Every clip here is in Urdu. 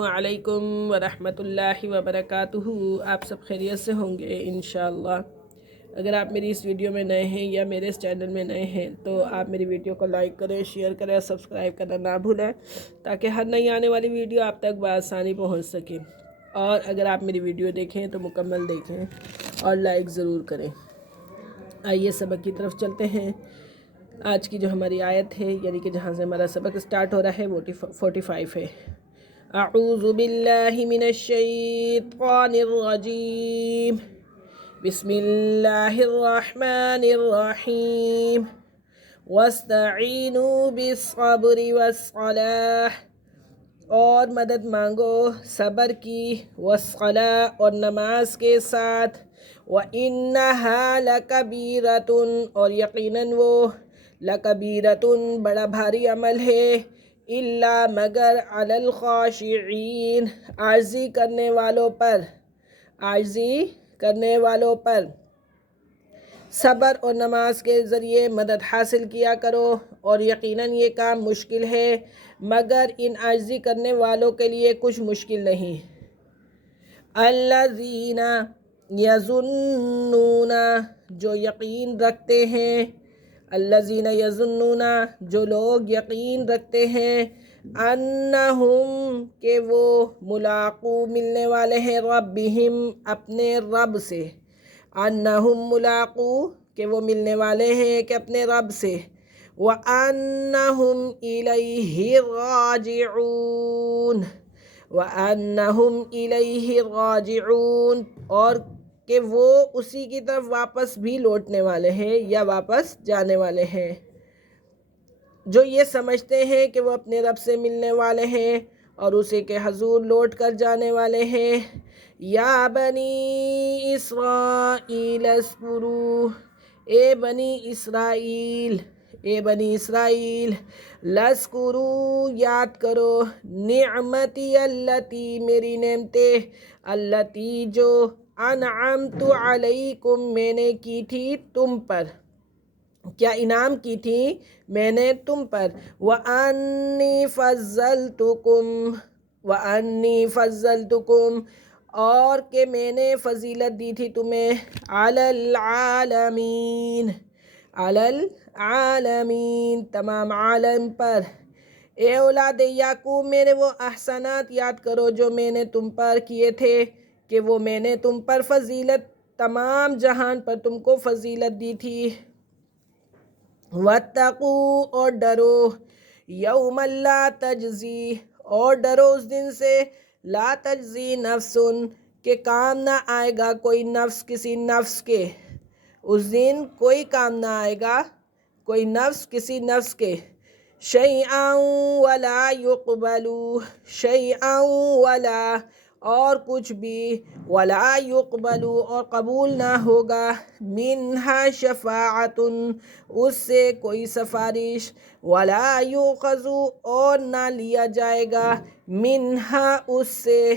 وعلیکم ورحمۃ اللہ وبرکاتہ۔ آپ سب خیریت سے ہوں گے انشاءاللہ۔ اگر آپ میری اس ویڈیو میں نئے ہیں یا میرے اس چینل میں نئے ہیں تو آپ میری ویڈیو کو لائک کریں، شیئر کریں اور سبسکرائب کرنا نہ بھولیں تاکہ ہر نئی آنے والی ویڈیو آپ تک بآسانی پہنچ سکے۔ اور اگر آپ میری ویڈیو دیکھیں تو مکمل دیکھیں اور لائک ضرور کریں۔ آئیے سبق کی طرف چلتے ہیں۔ آج کی جو ہماری آیت ہے یعنی کہ جہاں سے ہمارا سبق سٹارٹ ہو رہا ہے وہ 45 ہے۔ اعوذ باللہ من الشیطان الرجیم، بسم اللہ الرحمن الرحیم، واستعینوا بالصبر والصلاۃ، اور مدد مانگو صبر کی، والصلاۃ اور نماز کے ساتھ، وَإِنَّهَا لَكَبِيرَةٌ اور یقیناً وہ لَكَبِيرَةٌ بڑا بھاری عمل ہے، إِلَّا مگر عَلَى الْخَاشِعِينَ عاجزی کرنے والوں پر صبر اور نماز کے ذریعے مدد حاصل کیا کرو، اور یقیناً یہ کام مشکل ہے مگر ان عاجزی کرنے والوں کے لیے کچھ مشکل نہیں۔ الذین یظنون جو یقین رکھتے ہیں، الذین یظنون جو لوگ یقین رکھتے ہیں، انہم کہ وہ ملاقو ملنے والے ہیں، ربہم اپنے رب سے، انہم ملاقو کہ وہ ملنے والے ہیں کہ اپنے رب سے، وَأَنَّهُمْ إِلَيْهِ راجعون، وَأَنَّهُمْ إِلَيْهِ راجعون اور کہ وہ اسی کی طرف واپس بھی لوٹنے والے ہیں یا واپس جانے والے ہیں۔ جو یہ سمجھتے ہیں کہ وہ اپنے رب سے ملنے والے ہیں اور اسی کے حضور لوٹ کر جانے والے ہیں۔ یا بنی اسرائیل اذکروا، اے بنی اسرائیل لذکروا یاد کرو، نعمتی التی میری نعمتیں، التی جو انعمت علیکم میں نے کی تھی تم پر، کیا انعام کی تھی میں نے تم پر، وَأَنِّي فَضَّلْتُكُمْ اور کہ میں نے فضیلت دی تھی تمہیں، علی العالمین تمام عالم پر۔ اے اولاد یعقوب میرے وہ احسانات یاد کرو جو میں نے تم پر کیے تھے، کہ وہ میں نے تم پر فضیلت تمام جہان پر تم کو فضیلت دی تھی۔ وَاتَّقُوا اور ڈرو، یوم لا تجزی اور ڈرو اس دن سے، لا تجزی نفس کہ کام نہ آئے گا کوئی نفس کسی نفس کے، اس دن کوئی کام نہ آئے گا کوئی نفس کسی نفس کے، شیئا ولا یقبل شیئا ولا اور کچھ بھی، ولا یقبل اور قبول نہ ہوگا، منہا شفاعت اس سے کوئی سفارش، ولا یؤخذ اور نہ لیا جائے گا، منہا اس سے،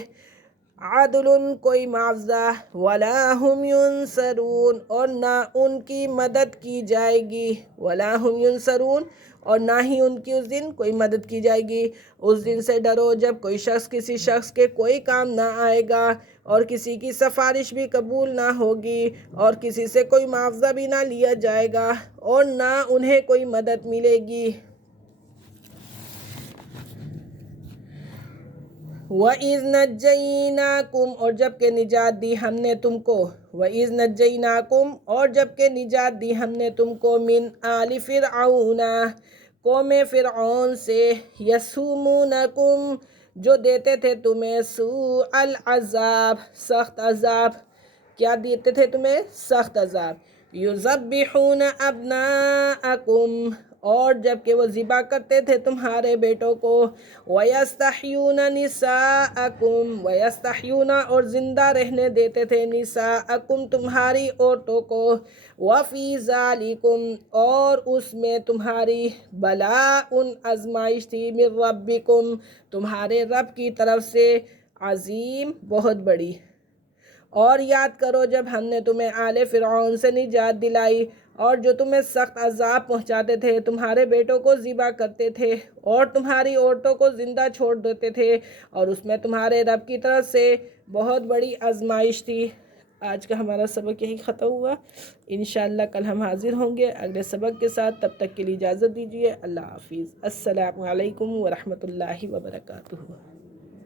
عدل کوئی معاوضہ، ولا ہم ینصرون اور نہ ان کی مدد کی جائے گی، ولا ہم ینصرون اور نہ ہی ان کی اس دن کوئی مدد کی جائے گی۔ اس دن سے ڈرو جب کوئی شخص کسی شخص کے کوئی کام نہ آئے گا اور کسی کی سفارش بھی قبول نہ ہوگی اور کسی سے کوئی معاوضہ بھی نہ لیا جائے گا اور نہ انہیں کوئی مدد ملے گی۔ وَإِذْ نَجَّيْنَاكُمْ اور جب کہ نجات دی ہم نے تم کو، وَإِذْ نَجَّيْنَاكُمْ اور جب کہ نجات دی ہم نے تم کو، مِنْ آلِ فِرْعَوْنَ قوم فرعون سے، یَسُومُونَکُمْ جو دیتے تھے تمہیں، سوء العذاب سخت عذاب، کیا دیتے تھے تمہیں سخت عذاب، یُذَبِّحُونَ أَبْنَاءَکُمْ اور جب کہ وہ ذبح کرتے تھے تمہارے بیٹوں کو، وَيَسْتَحْيُونَ نِسَاءَکُمْ وَيَسْتَحْيُونَ اور زندہ رہنے دیتے تھے، نِسَاءَکُمْ تمہاری عورتوں کو، وَفِي ذَلِکُمْ اور اس میں تمہاری، بلاء آزمائش تھی، مِن ربکم تمہارے رب کی طرف سے، عظیم بہت بڑی۔ اور یاد کرو جب ہم نے تمہیں آل فرعون سے نجات دلائی اور جو تمہیں سخت عذاب پہنچاتے تھے، تمہارے بیٹوں کو ذبح کرتے تھے اور تمہاری عورتوں کو زندہ چھوڑ دیتے تھے، اور اس میں تمہارے رب کی طرف سے بہت بڑی آزمائش تھی۔ آج کا ہمارا سبق یہی ختم ہوا۔ انشاءاللہ کل ہم حاضر ہوں گے اگلے سبق کے ساتھ، تب تک کے لیے اجازت دیجیے۔ اللہ حافظ۔ السلام علیکم ورحمۃ اللہ وبرکاتہ۔